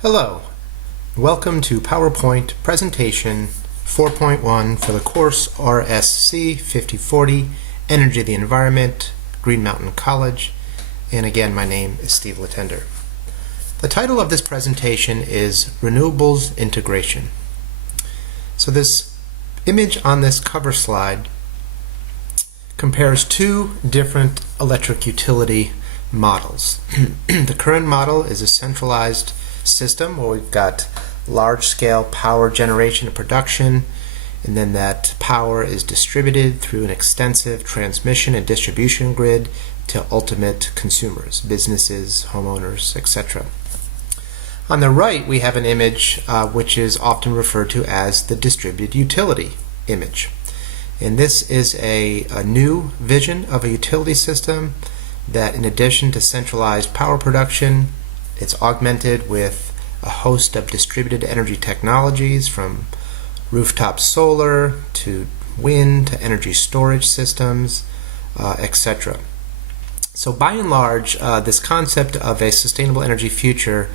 Hello, welcome to PowerPoint Presentation 4.1 for the course RSC 5040, Energy of the Environment, Green Mountain College, and again my name is Steve Latender. The title of this presentation is Renewables Integration. So this image on this cover slide compares two different electric utility models. The current model is a centralized system where we've got large-scale power generation and production, and then that power is distributed through an extensive transmission and distribution grid to ultimate consumers, businesses, homeowners, etc. On the right we have an image which is often referred to as the distributed utility image. And this is a new vision of a utility system that, in addition to centralized power production, it's augmented with a host of distributed energy technologies, from rooftop solar to wind to energy storage systems, etc. So by and large, this concept of a sustainable energy future,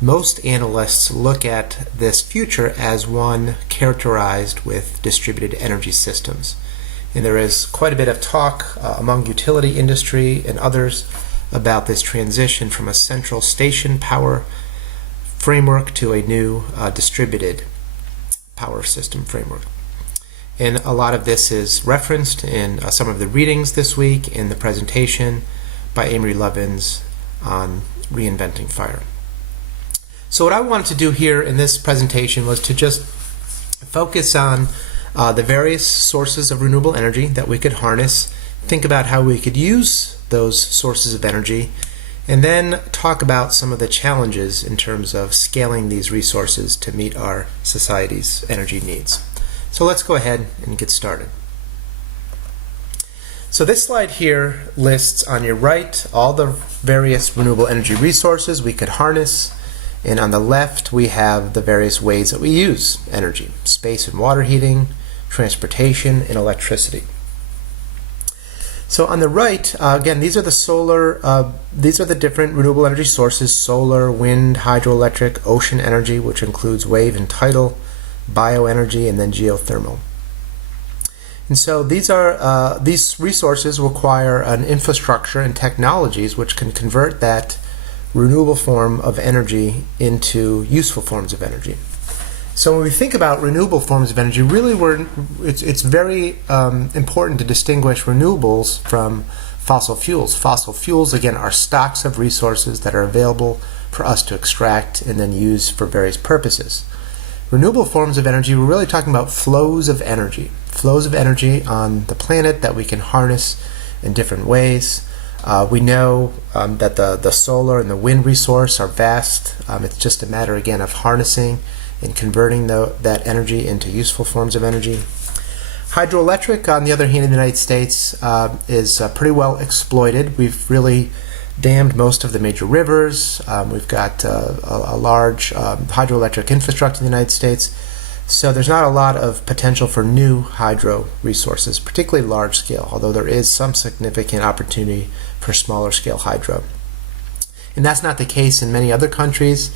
most analysts look at this future as one characterized with distributed energy systems. And there is quite a bit of talk among utility industry and others about this transition from a central station power framework to a new distributed power system framework. And a lot of this is referenced in some of the readings this week in the presentation by Amory Lovins on Reinventing Fire. So what I wanted to do here in this presentation was to just focus on the various sources of renewable energy that we could harness, think about how we could use those sources of energy, and then talk about some of the challenges in terms of scaling these resources to meet our society's energy needs. So let's go ahead and get started. So this slide here lists on your right all the various renewable energy resources we could harness, and on the left we have the various ways that we use energy: space and water heating, transportation, and electricity. So on the right, again, these are the different renewable energy sources: solar, wind, hydroelectric, ocean energy, which includes wave and tidal, bioenergy, and then geothermal. And so these resources require an infrastructure and technologies which can convert that renewable form of energy into useful forms of energy. So when we think about renewable forms of energy, really it's very important to distinguish renewables from fossil fuels. Fossil fuels, again, are stocks of resources that are available for us to extract and then use for various purposes. Renewable forms of energy, we're really talking about flows of energy on the planet that we can harness in different ways. We know that the solar and the wind resource are vast. It's just a matter, again, of harnessing and converting that energy into useful forms of energy. Hydroelectric, on the other hand, in the United States is pretty well exploited. We've really dammed most of the major rivers. We've got a large hydroelectric infrastructure in the United States. So there's not a lot of potential for new hydro resources, particularly large scale, although there is some significant opportunity for smaller scale hydro. And that's not the case in many other countries.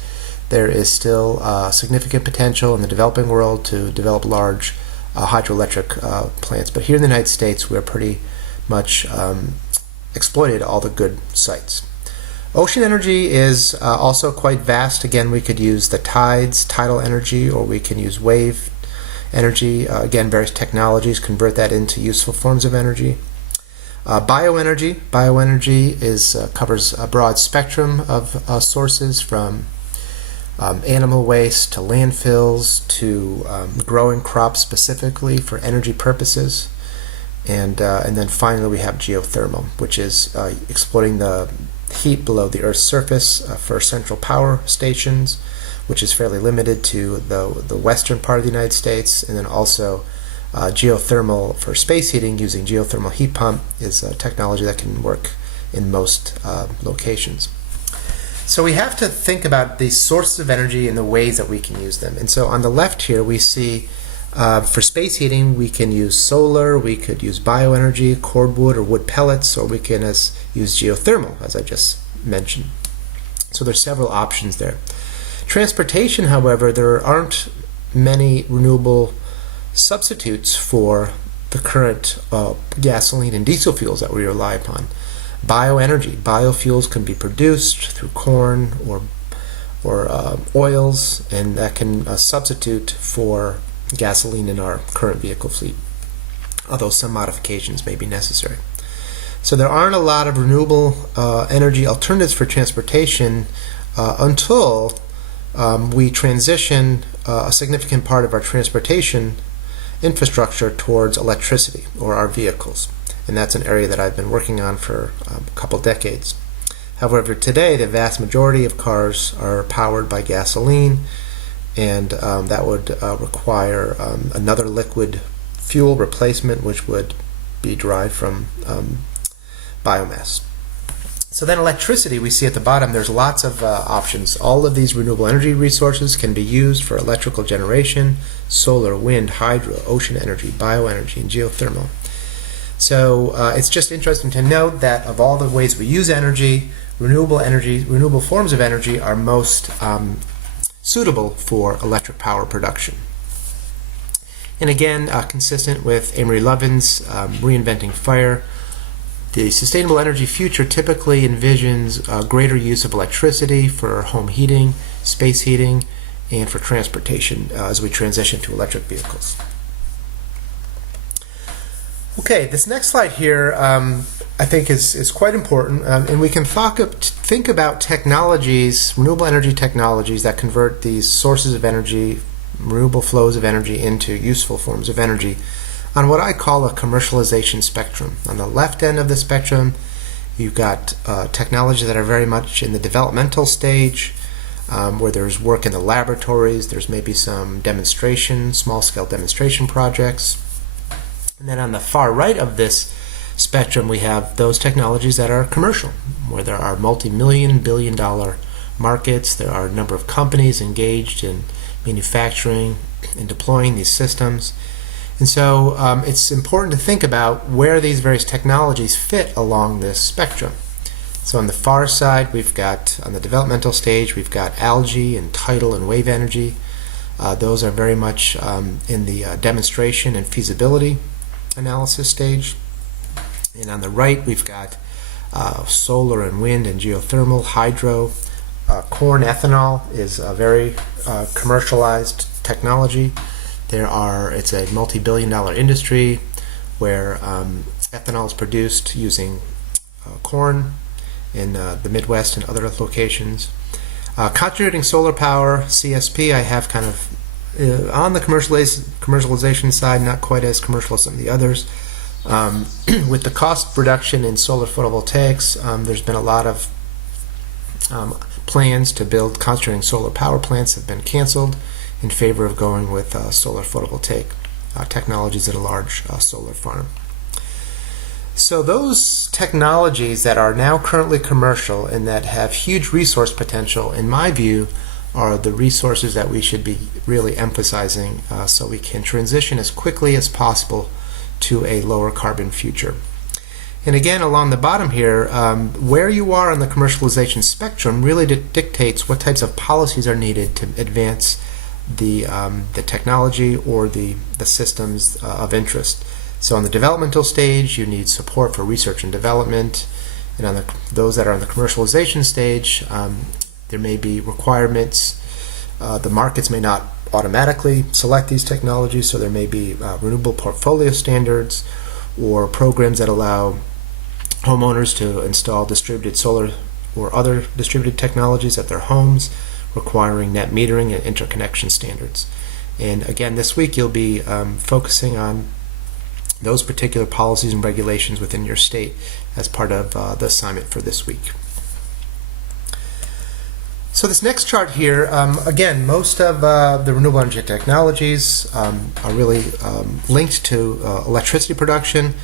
There is still significant potential in the developing world to develop large hydroelectric plants. But here in the United States, we're pretty much exploited all the good sites. Ocean energy is also quite vast. Again, we could use the tides, tidal energy, or we can use wave energy. Again, various technologies convert that into useful forms of energy. Bioenergy covers a broad spectrum of sources, from animal waste to landfills to growing crops specifically for energy purposes. And then finally we have geothermal, which is exploiting the heat below the Earth's surface for central power stations, which is fairly limited to the western part of the United States. And then also geothermal for space heating using geothermal heat pump is a technology that can work in most locations. So we have to think about these sources of energy and the ways that we can use them. And so on the left here we see for space heating we can use solar, we could use bioenergy, cordwood or wood pellets, or we can use geothermal, as I just mentioned. So there's several options there. transportation, however, there aren't many renewable substitutes for the current gasoline and diesel fuels that we rely upon. Bioenergy, biofuels can be produced through corn or oils, and that can substitute for gasoline in our current vehicle fleet, although some modifications may be necessary. So there aren't a lot of renewable energy alternatives for transportation until we transition a significant part of our transportation infrastructure towards electricity or our vehicles. And that's an area that I've been working on for a couple decades. However, today the vast majority of cars are powered by gasoline, and that would require another liquid fuel replacement, which would be derived from biomass. So then electricity, we see at the bottom, there's lots of options. All of these renewable energy resources can be used for electrical generation: solar, wind, hydro, ocean energy, bioenergy, and geothermal. So it's just interesting to note that of all the ways we use energy, renewable forms of energy are most suitable for electric power production. And again, consistent with Amory Lovin's Reinventing Fire, the sustainable energy future typically envisions greater use of electricity for home heating, space heating, and for transportation as we transition to electric vehicles. Okay, this next slide here I think is quite important, and we can think about technologies, renewable energy technologies that convert these sources of energy, renewable flows of energy, into useful forms of energy on what I call a commercialization spectrum. On the left end of the spectrum, you've got technologies that are very much in the developmental stage, where there's work in the laboratories, there's maybe some demonstration, small-scale demonstration projects. And then on the far right of this spectrum, we have those technologies that are commercial, where there are multi-million, billion-dollar markets. There are a number of companies engaged in manufacturing and deploying these systems. And so it's important to think about where these various technologies fit along this spectrum. So on the far side, we've got, on the developmental stage, we've got algae and tidal and wave energy. Those are very much in the demonstration and feasibility analysis stage. And on the right, we've got solar and wind and geothermal, hydro. Corn ethanol is a very commercialized technology. It's a multi-billion-dollar industry where ethanol is produced using corn in the Midwest and other locations. Contributing solar power, CSP, I have kind of on the commercialization side, not quite as commercial as some of the others. With the cost reduction in solar photovoltaics, there's been a lot of plans to build concentrating solar power plants have been canceled in favor of going with solar photovoltaic technologies at a large solar farm. So those technologies that are now currently commercial and that have huge resource potential, in my view, are the resources that we should be really emphasizing so we can transition as quickly as possible to a lower carbon future. And again, along the bottom here, where you are on the commercialization spectrum really dictates what types of policies are needed to advance the technology or the systems of interest. So on the developmental stage, you need support for research and development, and on those that are on the commercialization stage, there may be requirements. The markets may not automatically select these technologies, so there may be renewable portfolio standards or programs that allow homeowners to install distributed solar or other distributed technologies at their homes, requiring net metering and interconnection standards. And again, this week you'll be focusing on those particular policies and regulations within your state as part of the assignment for this week. So this next chart here, again, most of the renewable energy technologies are really linked to electricity production,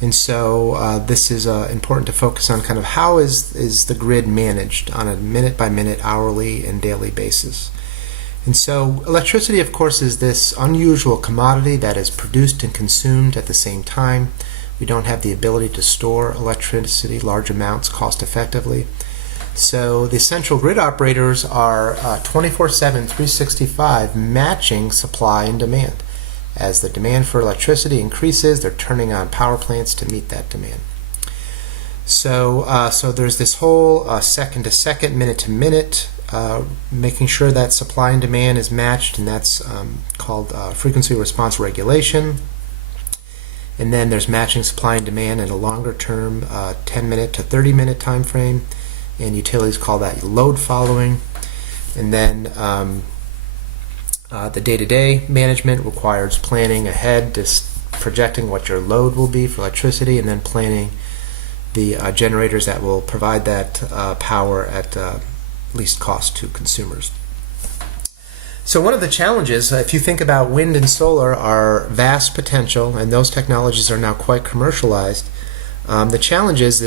and so this is important to focus on kind of how is the grid managed on a minute-by-minute, hourly, and daily basis. And so electricity, of course, is this unusual commodity that is produced and consumed at the same time. We don't have the ability to store electricity, large amounts, cost-effectively. So the central grid operators are 24/7, 365 matching supply and demand. As the demand for electricity increases, they're turning on power plants to meet that demand. So there's this whole second to second, minute to minute, making sure that supply and demand is matched, and that's called frequency response regulation. And then there's matching supply and demand in a longer term, 10-minute to 30-minute time frame, and utilities call that load following. And then the day-to-day management requires planning ahead, just projecting what your load will be for electricity, and then planning the generators that will provide that power at least cost to consumers. So one of the challenges, if you think about wind and solar, are vast potential, and those technologies are now quite commercialized. The challenge is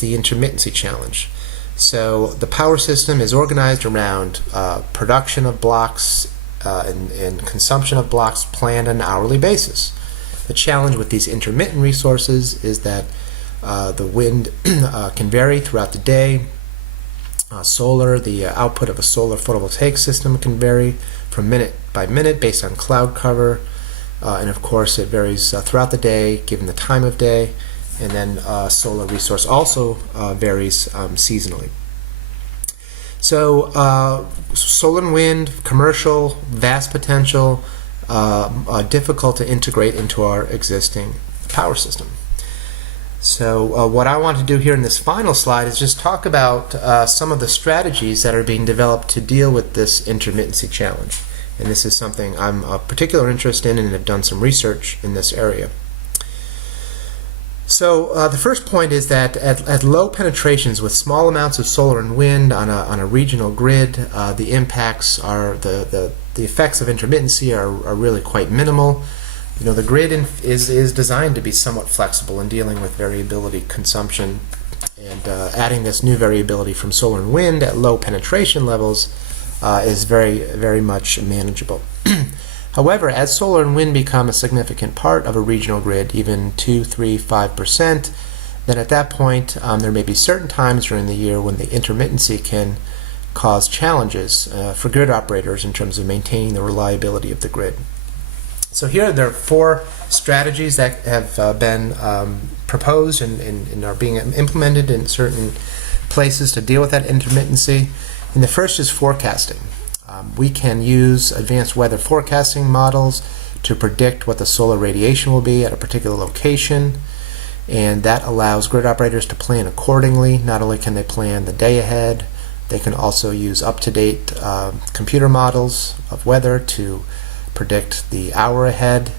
the intermittency challenge. So the power system is organized around production of blocks and consumption of blocks planned on an hourly basis. The challenge with these intermittent resources is that the wind can vary throughout the day. Solar, the output of a solar photovoltaic system can vary from minute by minute based on cloud cover, and of course it varies throughout the day given the time of day, and then solar resource also varies seasonally. So solar and wind, commercial, vast potential, difficult to integrate into our existing power system. So what I want to do here in this final slide is just talk about some of the strategies that are being developed to deal with this intermittency challenge. And this is something I'm of particular interest in and have done some research in this area. So the first point is that at low penetrations with small amounts of solar and wind on a regional grid, the impacts are the effects of intermittency are really quite minimal. You know, the grid is designed to be somewhat flexible in dealing with variability consumption, and adding this new variability from solar and wind at low penetration levels is very much manageable. However, as solar and wind become a significant part of a regional grid, even 2, 3, 5%, then at that point there may be certain times during the year when the intermittency can cause challenges for grid operators in terms of maintaining the reliability of the grid. So here there are 4 strategies that have been proposed and are being implemented in certain places to deal with that intermittency. And the first is forecasting. We can use advanced weather forecasting models to predict what the solar radiation will be at a particular location, and that allows grid operators to plan accordingly. Not only can they plan the day ahead, they can also use up-to-date computer models of weather to predict the hour ahead.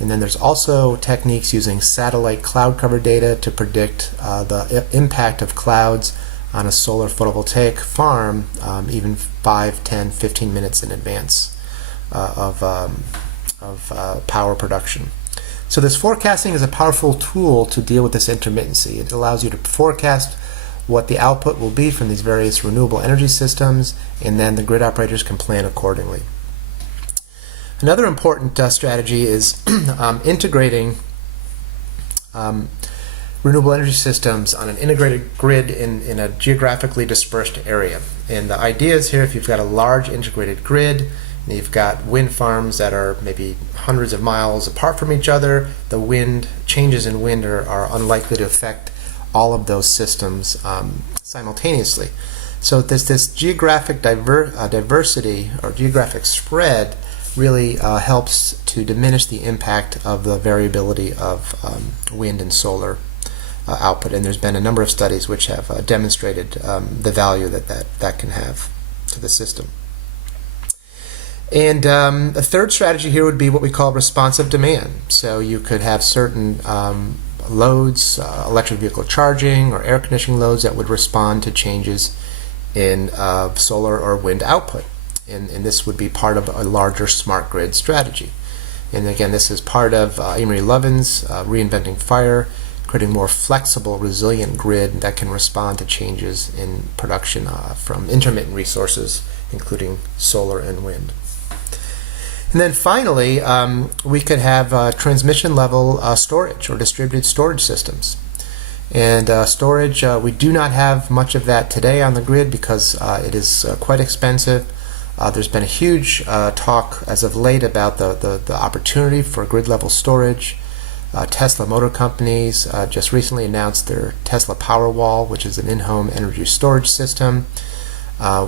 And then there's also techniques using satellite cloud cover data to predict the impact of clouds on a solar photovoltaic farm even 5, 10, 15 minutes in advance of power production. So this forecasting is a powerful tool to deal with this intermittency. It allows you to forecast what the output will be from these various renewable energy systems, and then the grid operators can plan accordingly. Another important strategy is integrating renewable energy systems on an integrated grid in a geographically dispersed area. And the idea is here, if you've got a large integrated grid, and you've got wind farms that are maybe hundreds of miles apart from each other, the changes in wind are unlikely to affect all of those systems simultaneously. So this geographic diversity or geographic spread really helps to diminish the impact of the variability of wind and solar output, and there's been a number of studies which have demonstrated the value that can have to the system. And a third strategy here would be what we call responsive demand. So you could have certain loads, electric vehicle charging or air conditioning loads that would respond to changes in solar or wind output. And this would be part of a larger smart grid strategy. And again, this is part of Amory Lovin's Reinventing Fire, creating a more flexible, resilient grid that can respond to changes in production from intermittent resources, including solar and wind. And then finally, we could have transmission level storage or distributed storage systems. And storage, we do not have much of that today on the grid because it is quite expensive. There's been a huge talk as of late about the opportunity for grid level storage. Tesla Motor Companies just recently announced their Tesla Powerwall, which is an in-home energy storage system,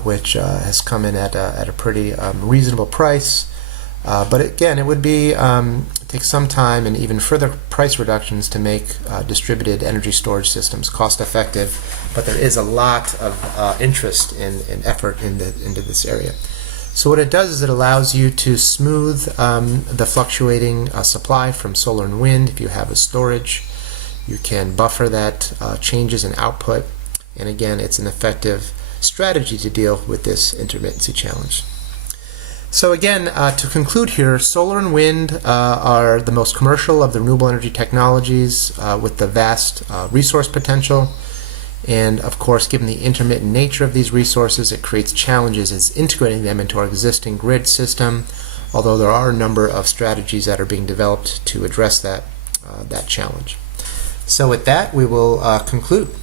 which has come in at a pretty reasonable price. But again, it would be take some time and even further price reductions to make distributed energy storage systems cost effective. But there is a lot of interest and effort into this area. So what it does is it allows you to smooth the fluctuating supply from solar and wind. If you have a storage, you can buffer that changes in output. And again, it's an effective strategy to deal with this intermittency challenge. So again, to conclude here, solar and wind are the most commercial of the renewable energy technologies with the vast resource potential. And of course, given the intermittent nature of these resources, it creates challenges as integrating them into our existing grid system, although there are a number of strategies that are being developed to address that challenge. So with that, we will conclude.